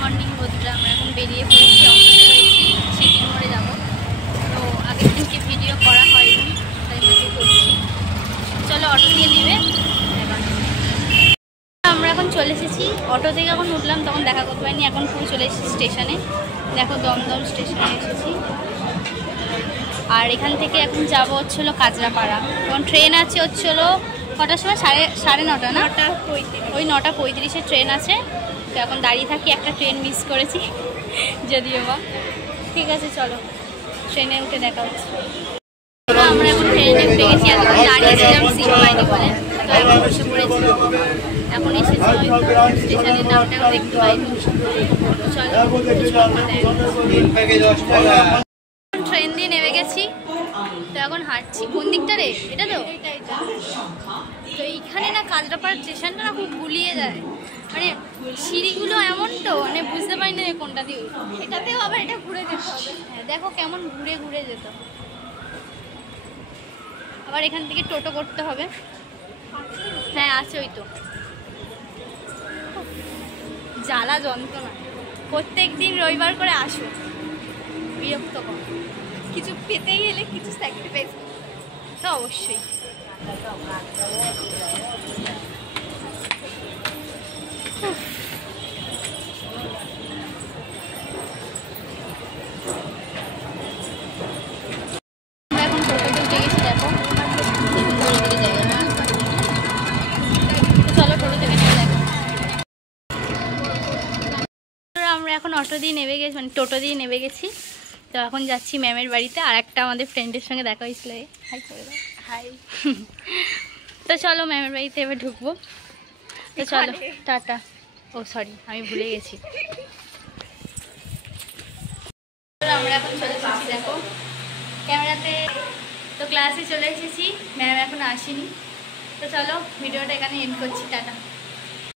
Morning বন্ধুরা, আমরা এখন বেরিয়ে পড়েছি, অটোতে রয়েছি, সিটির মোড়ে যাবো। তো আগের দিনকে ভিডিও করা হয়নি, তাই মধ্যে করছি। চলো, অটো দিয়ে দিবে। আমরা এখন চলে এসেছি, অটো থেকে যখন উঠলাম তখন দেখা করতে পারিনি, এখন পুরো চলে এসেছি স্টেশনে। দেখো, দমদম স্টেশনে এসেছি। আর এখান থেকে এখন যাবো হচ্ছিলো কাঁচরাপাড়া। এখন ট্রেন আছে হচ্ছিলো কটার সময়, সাড়ে নটা না, 9:35। ওই 9:35 ট্রেন আছে। তো এখন দাঁড়িয়ে থাকি, একটা ট্রেন মিস করেছি যদিও বা। ঠিক আছে, চলো ট্রেনে উঠে দেখা হচ্ছে। আমরা এখন ট্রেনে উঠে গেছি, এখন দাঁড়িয়েছিলাম সিট পাইনি বলে, তো এখন বসে পড়েছি। এখন এসেছি স্টেশনের নামটাও দেখতে পাইনি। চলো, ট্রেন দিয়ে নেমে গেছি, তো এখন হাঁটছি। কোন দিকটা রে? এটা তো তো এইখানে না কাঁচরাপাড়া স্টেশনটা না খুব গুলিয়ে যায়, মানে সিঁড়িগুলো এমন, তো মানে বুঝতে পারি না কোনটা দিয়ে। এটাতেও আবার এটা ঘুরে যেতে হবে। হ্যাঁ, দেখো কেমন ঘুরে ঘুরে যেতে হবে। আবার এখান থেকে টোটো করতে হবে। হ্যাঁ আছে, ওই তো। জ্বালা যন্ত্রণা, প্রত্যেক দিন রবিবার করে আসো, বিরক্ত কর। কিছু পেতেই গেলে কিছু স্যাক্রিফাইস তো অবশ্যই। এখন টোটোতে উঠে গেছি, দেখো চলো টোটো থেকে নেমে দেখো। আমরা এখন অটো দিয়ে নেমে গেছি, মানে টোটো দিয়ে নেমে গেছি। তো এখন যাচ্ছি ম্যামের বাড়িতে। আর একটা আমাদের ফ্রেন্ডের সঙ্গে দেখা হয়েছিল, হাই করে দাও। হাই। তো চলো ম্যামের বাড়িতে এবার ঢুকবো। তো চলো, টাটা। ও সরি, আমি ভুলে গেছি। আমরা এখন চলে এসেছি, দেখো ক্যামেরাতে। তো ক্লাসে চলে এসেছি, ম্যাম এখন আসেনি। তো চলো ভিডিওটা এখানে এন্ড করছি, টাটা।